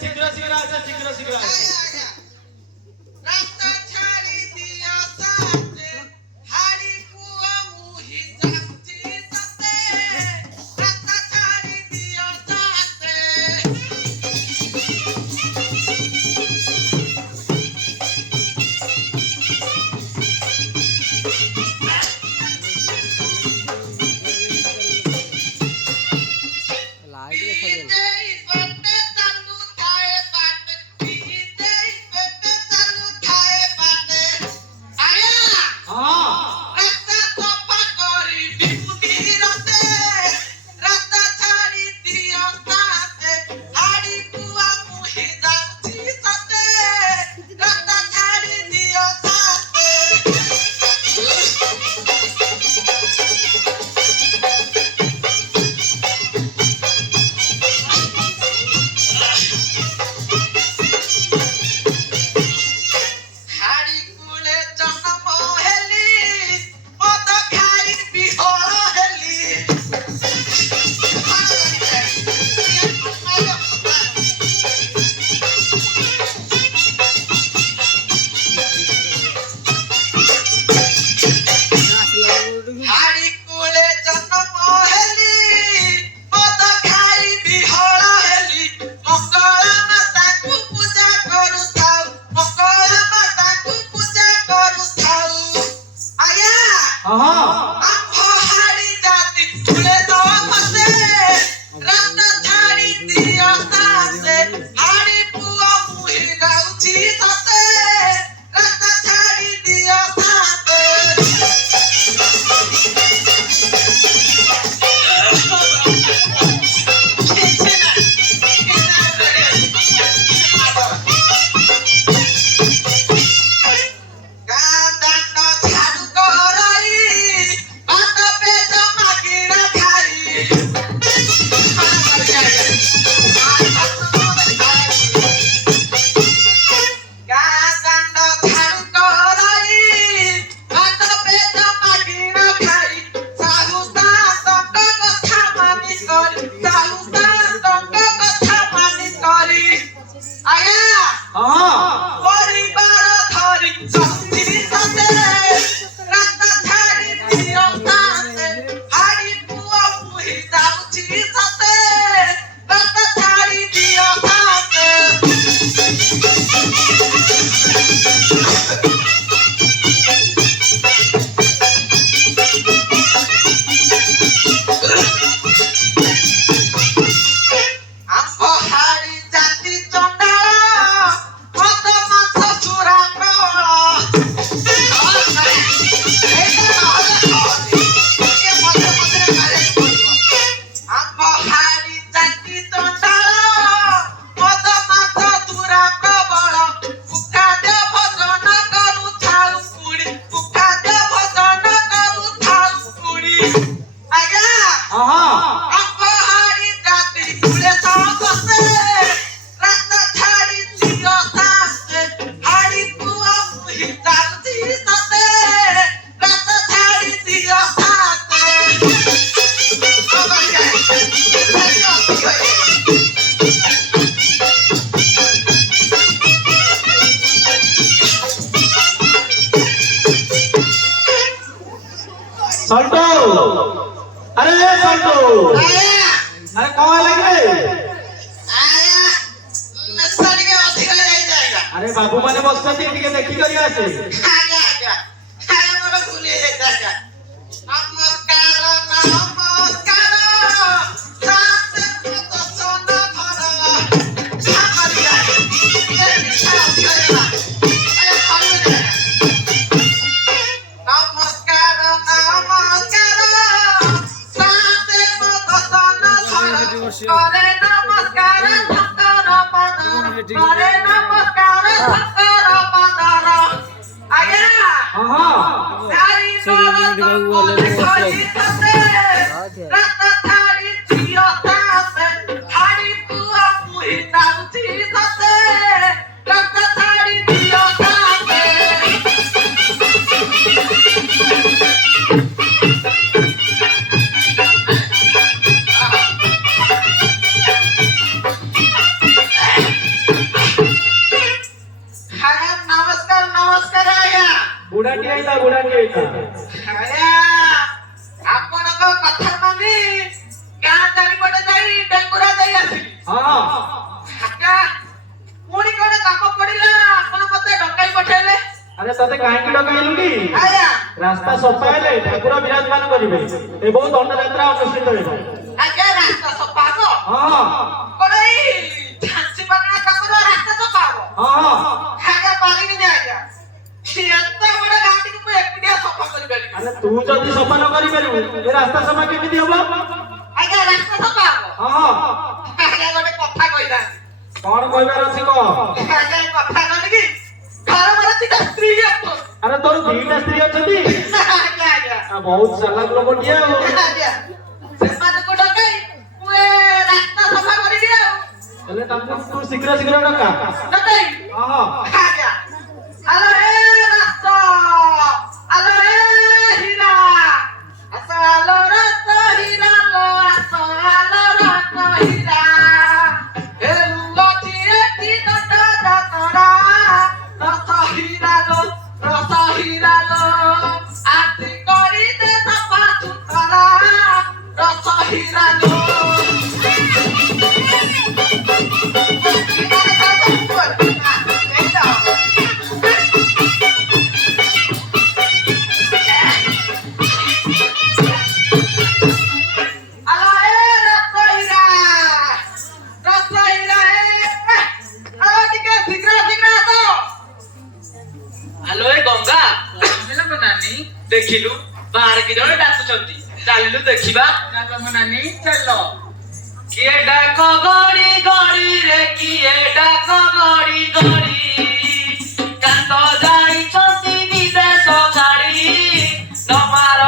शीघ्र शीघ्र आसे शीघ्र शीघ्र आसे रास्ता छाड़ी दिया साथे हाड़ी पुआ मुही जाती सते रास्ता छाड़ी दिया साथे संतो अरे संतो अरे कहाँ लगे अरे बाबू माने बस टिके देखी करी आसे ବୁଢାଟି ହେଇଥା ବୁଢାଟି ହେଇଥା। ଆଜ୍ଞା ଆପଣଙ୍କ କଥା ମାନି ଗାଁ ଚାରିପଟେ ଯାଇ ଡେଙ୍ଗୁରା ଦେଇ ଆସିଲି। ହଁ ଆଜ୍ଞା ପୁଣି କଣ କାମ ପଡିଲା ଆପଣ ମତେ ଡକାଇ ପଠେଇଲେ। ଆରେ ତତେ କାହିଁକି ଡକାଇଲୁ କି? ଆଜ୍ଞା ରାସ୍ତା ସଫା ହେଲେ ଠାକୁର ବିରାଜମାନ କରିବେ ଏବଂ ଦଣ୍ଡଯାତ୍ରା ଅନୁଷ୍ଠିତ ହେବ। ଆଜ୍ଞା ରାସ୍ତା ସଫା ହବ? ହଁ କଣ ଏଇ ଝାନ୍ସୀ ପାଟଣା କାମର ରାସ୍ତା ସଫା ହବ? ହଁ ଆଜ୍ଞା ପାରିବିନି ଆଜ୍ଞା। ଏତେ ବଡ ଗାଁଟିକୁ ମୁଁ ଏକୁଟିଆ ସଫା କରିପାରିବି। ଆରେ ତୁ ଯଦି ସଫା ନ କରିପାରିବୁ ଏ ରାସ୍ତା ସଫା କେମିତି ହବ? ଆଜ୍ଞା ରାସ୍ତା ସଫା ହବ? ହଁ ଆଜ୍ଞା ଗୋଟେ କଥା କହିଲା। କଣ କହିବାର ଅଛି କହ? ଆଜ୍ଞା କଥା କଣ କି ଘର ମୋର ଦିଟା ସ୍ତ୍ରୀ ଅଛନ୍ତି। ଆରେ ତୋର ଦିଟା ସ୍ତ୍ରୀ ଅଛନ୍ତି? ଆଜ୍ଞା ଆଜ୍ଞା ବହୁତ ଚାଲାକ ଲୋକଟିଏ ଆଉ। ଆଜ୍ଞା ସେମାନଙ୍କୁ ଡକାଇ ମୁଁ ଏ ରାସ୍ତା ସଫା କରିବି ଆଉ। ହେଲେ ତାଙ୍କୁ ତୁ ଶୀଘ୍ର ଶୀଘ୍ର ଡକା। ଡକାଇ ହଁ ଆଜ୍ଞା ଆଲୋ ଏ ରାସ୍ତା ଆଲୋ ଏ ହୀରା ଆଲୋ ରାସ୍ତା ହୀରା ଲୋ ଆଲୋ ରାସ୍ତା ହୀରା ଏ ଲୁଙ୍ଗଟି ଏଠି ଦଣ୍ଡ ଯାତରା ରାସ୍ତା ହୀରା ଲୋ ଆସି କରିଦେ ସଫା ସୁତରା ରାସ୍ତା ହୀରା ଲୋ। ଦେଖିଲୁ ବାହାରକି ଜଣେ ଡାକୁଛନ୍ତି ଚାଲିଲୁ ଦେଖିବା। ନାନୀ ଚାଲ। କିଏ ଡାକ ଗଡି ଗଡିରେ କିଏ ଡାକ ଗଡି ଗଡି କାନ୍ତ ଯାଇଛନ୍ତି ବିଦେଶ ଛାଡି ନମାର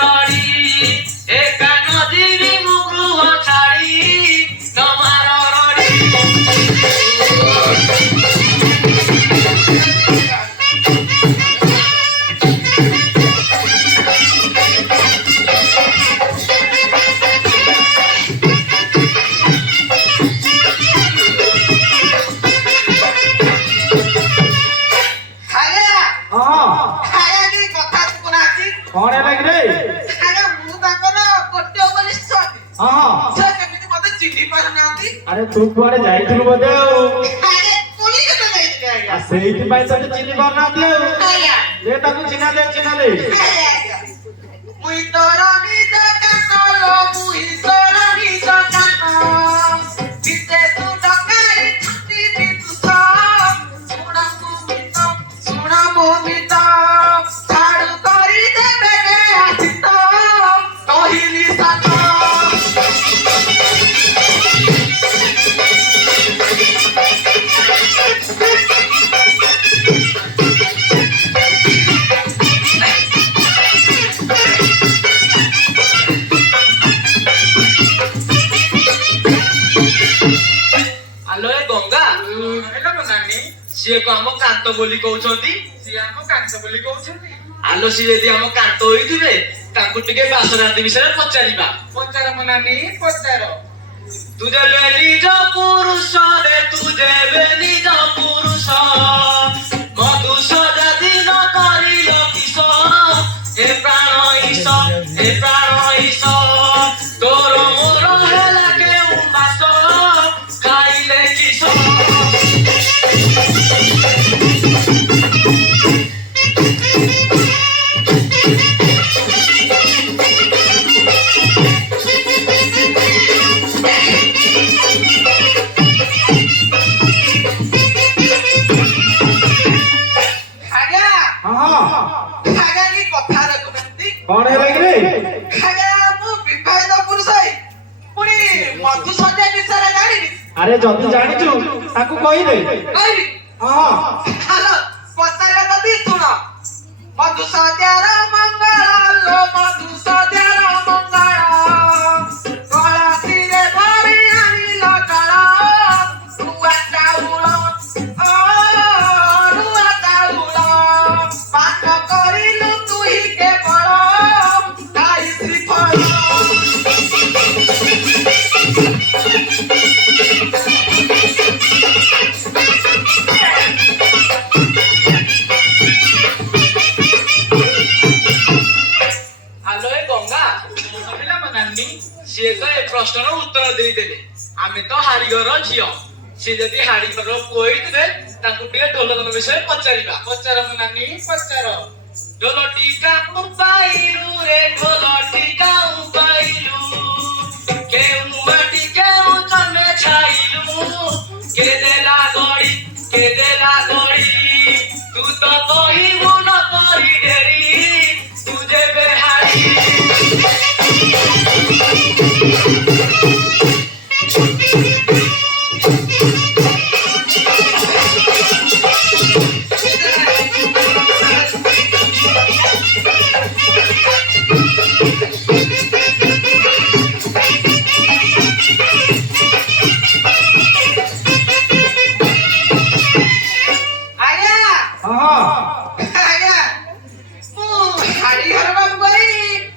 ରଡି ଏକା ନଦୀବି ମୁଁ ଗୃହ ଛାଡି ନମାର ରଡି। କଣ ହେଲା କି ରେ? ମୁଁ ତାଙ୍କର ଗୋଟିଏ ବଳିଷ୍ଠ ହଁ ସେ କେମିତି ମତେ ଚିହ୍ନି ପାରୁନାହାନ୍ତି। ଆରେ ତୁ କୁଆଡେ ଯାଇଥିଲୁ ବୋଧେ ଆଉ ଆଜ୍ଞା ସେଇଥିପାଇଁ ତତେ ଚିହ୍ନି ପାରୁନାହାନ୍ତି ଆଉ। ଆଜ୍ଞା ଯେ ତାକୁ ଚିହ୍ନା ଦେ ମୁଇଁ ତୋର ନିଜ କାନ ମୁଇଁ ତୋର ନିଜ କାନ ବିତେ ତୁ ଡକାଇ ଛାତି ଦିତୁସ ଶୁଣ ମୁମିତ ଛାଡୁ କରି ଦେବେ ଆସିତ କହିଲି ସାତ। ଆଲୋ ଏ ଗଙ୍ଗା ସିଏ କ ଆମ କାନ୍ତ ବୋଲି କହୁଛନ୍ତି। ଆଲୋ ସିଏ ଯଦି ଆମ କାନ୍ତ ହୋଇଥିବେ ତାଙ୍କୁ ଟିକେ ବାସରାତି ବିଷୟରେ ପଚାରିବା। ପଚାର ମୋ ନାନୀ ପଚାର। ତୁ ଯେବେ ନିଜ ପୁରୁଷ ରେ ତୁ ଯେବେ ନିଜ ପୁରୁଷ ମଧୁସ ଯଦି ନ କରିଲ କିସ ଏ ପ୍ରାଣ ଈଶ ତୋର ମୋର ହେଲା କେଉଁ ବାସ ଖାଇଲେ କିସ। କଣ ହେଲା କି ରେ? ଆରେ ଯଦି ଜାଣିଛୁ ତାକୁ କହିଦେ। ହଁ ପ୍ରଶ୍ନର ଉତ୍ତର ଦେଇଦେଲେ। ଆମେ ତ ହାଡ଼ିଘର ଝିଅ, ସେ ଯଦି ହାଡ଼ିଘର ପୁଅ ହେଇଥିବେ ତାଙ୍କୁ ଟିକେ ଢୋଲକନ ବିଷୟରେ ପଚାରିବା। ପଚାର ମୋ ନାନୀ, ପଚାର। ଢୋଲଟି କାଉ ପାଇଲୁ ରେ, ଢୋଲଟି କାଉ ପାଇଲୁ, କେଉଁ ମାଟି କେଉଁ ଜନ୍ମେ ଛାଇଲୁ, କେ ଦେଲା ଗଡ଼ି, କେ ଦେଲା ଗଡ଼ି, ତୁ ତ କହିବୁ ନ କରି ଡେରି, ତୁ ଯେବେ ହାଡ଼ି। ଆଜ୍ଞା ହଁ ଆଜ୍ଞା ମୁଁ ହାଡି ଘର ବାବୁ ଭାଇ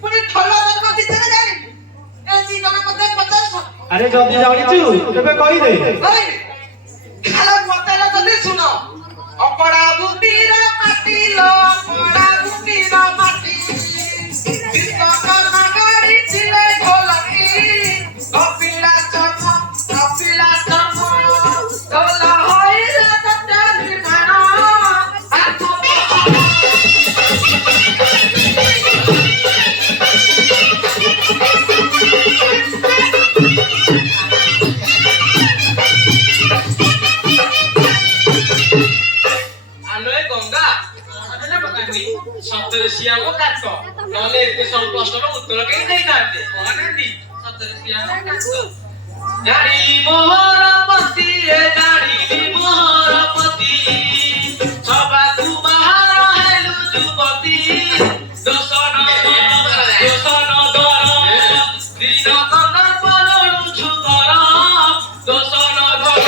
ପୁଣି ଥଲ ଜନ୍ମ ଭିତରେ ଜାଣିବି ଏ ଦି ଜଣ ମତେ ପଚାରୁଛ ଆରେ ଯଦି ଜାଣିଛୁ ତେବେ କହିଦେ। ଖାଲ ପଚାର ଯଦି ଶୁଣ ଅପଡ଼ା ବୁଟିର ମାଟି ଲୋ ଅପଡ଼ା ବୁଟିର ମାଟି ବିଶ୍ୱକର୍ମା ଗଢ଼ିଥିଲେ ଢୋଲକି କପିଳା ଚର୍ମ ଢୋଲ ହୋଇଲେ ସତ୍ୟ ନିର୍ମାଣ ଆଲୋଏ ଗଙ୍ଗା, ସତରେ ସିଆମ କାଟ, ନହେଲେ ଏତେ ସବୁ ପ୍ରଶ୍ନର ଉତ୍ତର କେହି ଦେଇଥାନ୍ତେ। ସତରେ ସିଆମ କାଟ। ଜାଣିଲି ମୋହର ପତି ରେ, ଜାଣିଲି ମୋହର ପତି, ସବାକୁ ବାହାର ହେଲୁ ଯୁବତୀ, ଦୋଷ ନ ଦର, ଦିନ କନ ପଲୁଛୁ କର, ଦୋଷ ନ ଧର।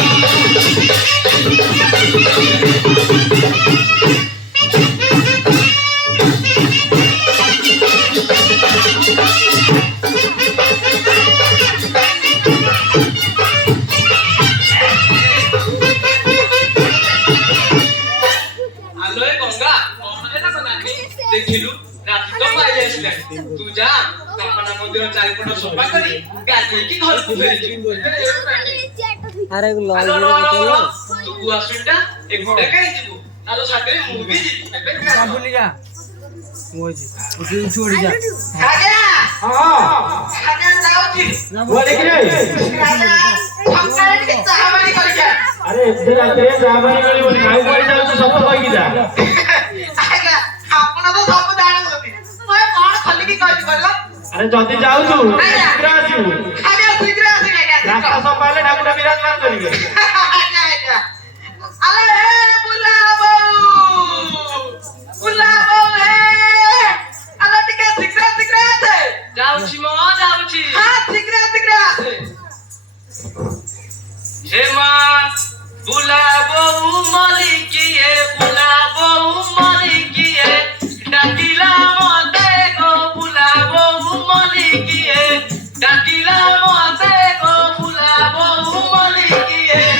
ଆଲୋଏ ଗଙ୍ଗା, ଦେଖିଲୁ ରାତି ତ ପାଇ ଆସିଲାଣି, ତୁ ଯା କଳ୍ପନା ମନ୍ଦିର ଚାରିପଟ ସଫା କରି ଗାଧେଇକି ଘରକୁ ଫେରିଯିବୁ। আরে এগুলো ଆଲୋ ର ତୁ ଆସୁଟା ଏକୁଟା କାହିଁ ଯିବୁ, ତାର ସାଥିରେ ମୁଁ ବି ଯିବି। ଏବେ କାମ। ভুলি যা ওইজি ওই ছড়ি যা ଆଜ୍ଞା ହଁ ଆଜ୍ଞା ଯାଉଛି ପୁଅ ଦେଖିରେ। ଆଜ୍ଞା ସକାଳେ ଟିକେ ଚାହା ପାଣି କରିକି ଆ। ଆରେ ଏତେ ରାତିରେ ଯାହା ପାଣି ମିଳିବନି, ଆଉ କୁଆଡେ ଯାଉଛୁ ସତ କହିକି ଯା। ଆଜ୍ଞା ଆପଣ ତ ସବୁ ଜାଣୁଛନ୍ତି ମୁଁ ଏ କଣ ଖୋଲିକି କହିବି କହିଲ ଆରେ ଯଦି ଯାଉଛୁ ଶୀଘ୍ର ଆସିବୁ, ଆଜ୍ଞା ଶୀଘ୍ର ଆସିବି ଆଜ୍ଞା ରାସ୍ତା ସଫା ହେଲେ ଠାକୁର ବିରାଜମାନ କରିବେ। ଆଜ୍ଞା ଆଜ୍ଞା ଆଲେ ଏ ବୁଲା ବୋଉ ହେ ଆଲେ ଟିକେ ଶୀଘ୍ର ଆସେ ଯାଉଛି ମ ଯାଉଛି। ହଁ ଶୀଘ୍ର ଆସେ हे माँ बुला बहु मलिकिए, बुला बहु मलिकिए, डाकिला मते को बुला बहु मलिकिए, डाकिला मते को बुला बहु मलिकिए।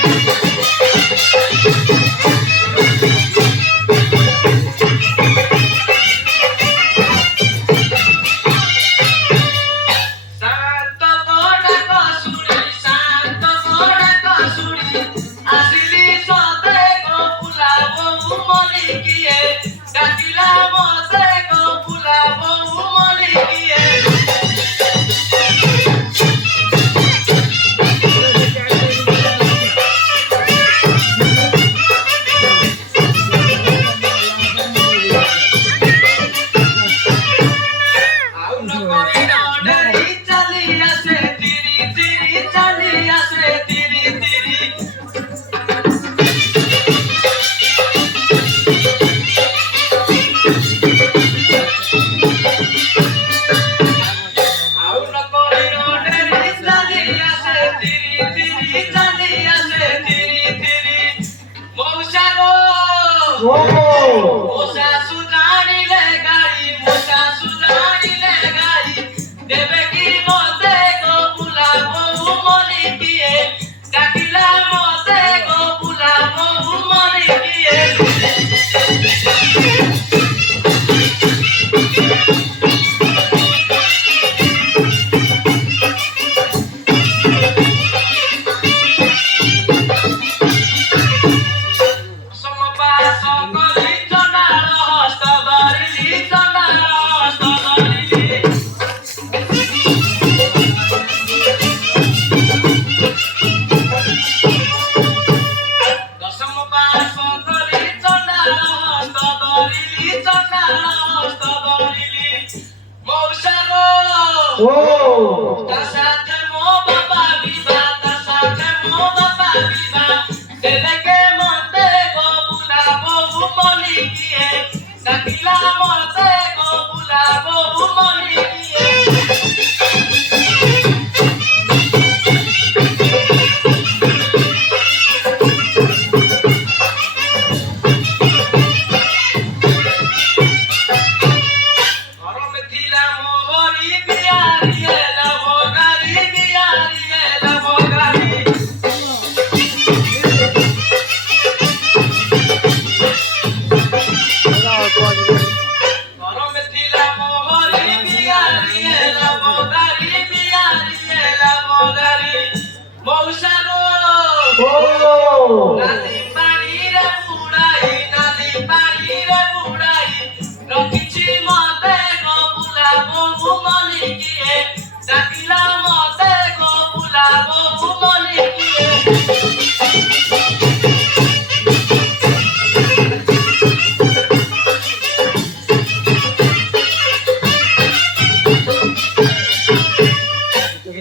बहु मालिकी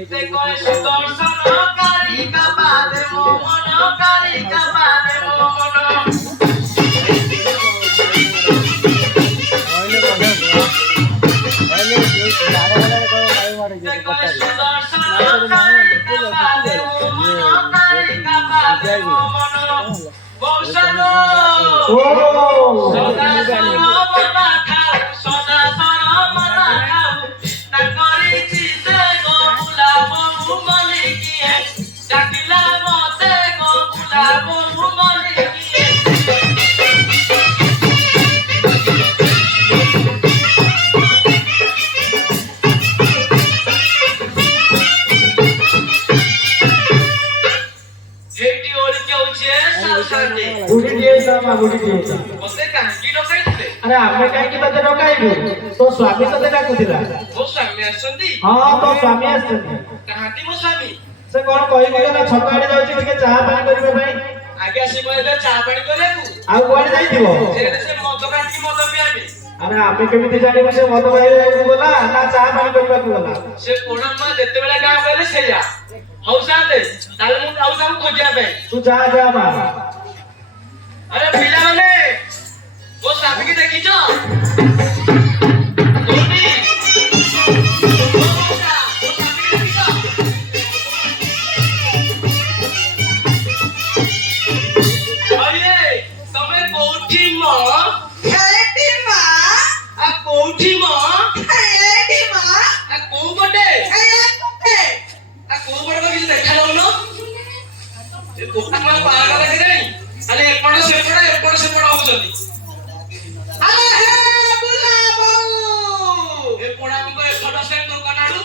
ते कोई सुदर्शन कारी का बादे मोहन कारी का बादे मोहन ते कोई सुदर्शन कारी का बादे मोहन कारी का बादे मोहन बहुसनो सदा सनो बता खाऊ सदा सनो बता खाऊ ना करी चिते गो बुला बहु मालिकी है डाकिला मते गो बुला बहु मालिकी है जेटी और क्यों छे सालसाने बुढ़ी दिए सामा बुढ़ी दिए मते कांगी डकाइते अरे आमे काहे कि तते डकाइबे तो स्वामी तते डाकुथिला वो स्वामी आछंदी हां तो स्वामी आछथि कहाती मो स्वामी से कोन कहि कि ना छक आडे जाउची टिके चाहा पानी करिवे भाई आगे आसी कहले चाहा पानी करेकू आ कोन जाइथिबो से मद काटी मद पियाबे अरे आमे केमिति जानिबो से मद भाई बोला ना चाहा पानी करिवा को बोला से कोणा मा जेते बेला गाव गले सेया हौसा दे ताले मु आउ जाऊ खोजिया पे तू जा जा मा अरे पिला माने वो स्वामी की देखी जो धोनी वो स्वामी की देखी जो अरे तमे कोठी म खेलेटी माँ आ कोठी म खेलेटी माँ आ को बटे खेलेटी आ को बटे बगी देखा लाउनो ए कोठा मा पागा लागे नहीं अरे एपड़ से पड़ होउछनी अरे हे बुला बहु ए पड़ा को एपड़ से दुकानाडू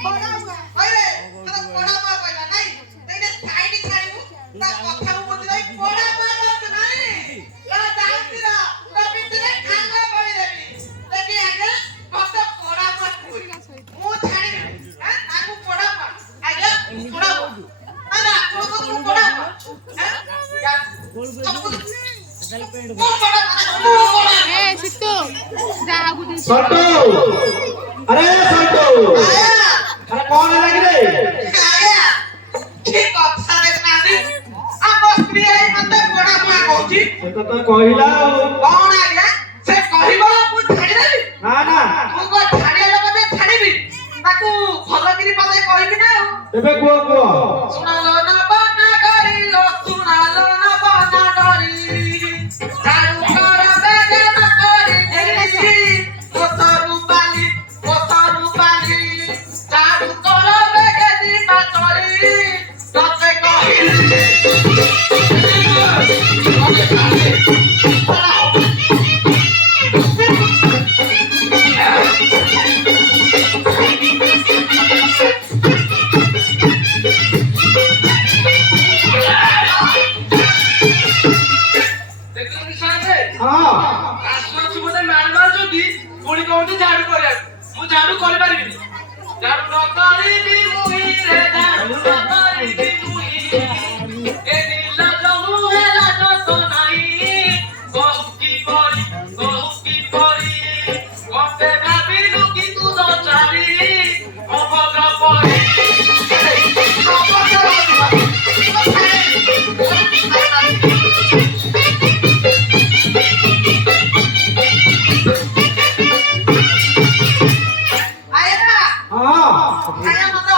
बड़ा अरे तो बड़ा माँ कहला नहीं तेने साइड छाड़ू ता कथा बुझ नहीं बड़ा माँ बात नहीं ला जानती ना तभी तेरे खाना पड़ी देवी लेकिन आगे मत बड़ा माँ कोई मुंह छाड़ी हैं आगू बड़ा माँ आगे बड़ा माँ अरे आपको तो बड़ा माँ हैं ए सिट्टू जा आगु दे संतू अरे संतू अरे कौन है लगी रे से तो कहिला ना ना एबे कुआ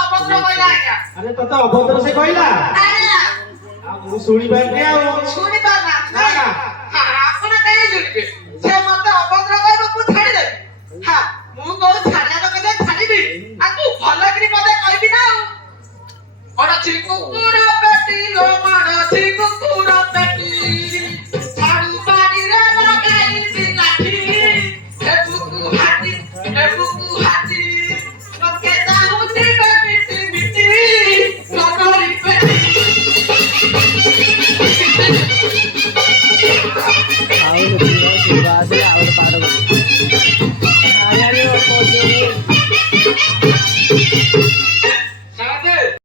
अरे तता अभद्र से कहला आ सुनी बार के आ ଶୁଣିବା ନା ଆପଣ କାହିଁ ଶୁଣିବେ ସେ ମତେ ଅଭଦ୍ର କହିବ ମୁଁ ଛାଡ଼ିଦେବି ମୁଁ କୋଉ ଛାଡ଼ିବା କଥା ଛାଡ଼ିବି ଆକୁ ଭଲ କରି ମତେ କହିବି ନା ଆଉ ଅଡ଼ଛି କୁକୁର ପେଟି ଲୋ ମାଡ଼ଛି କୁକୁର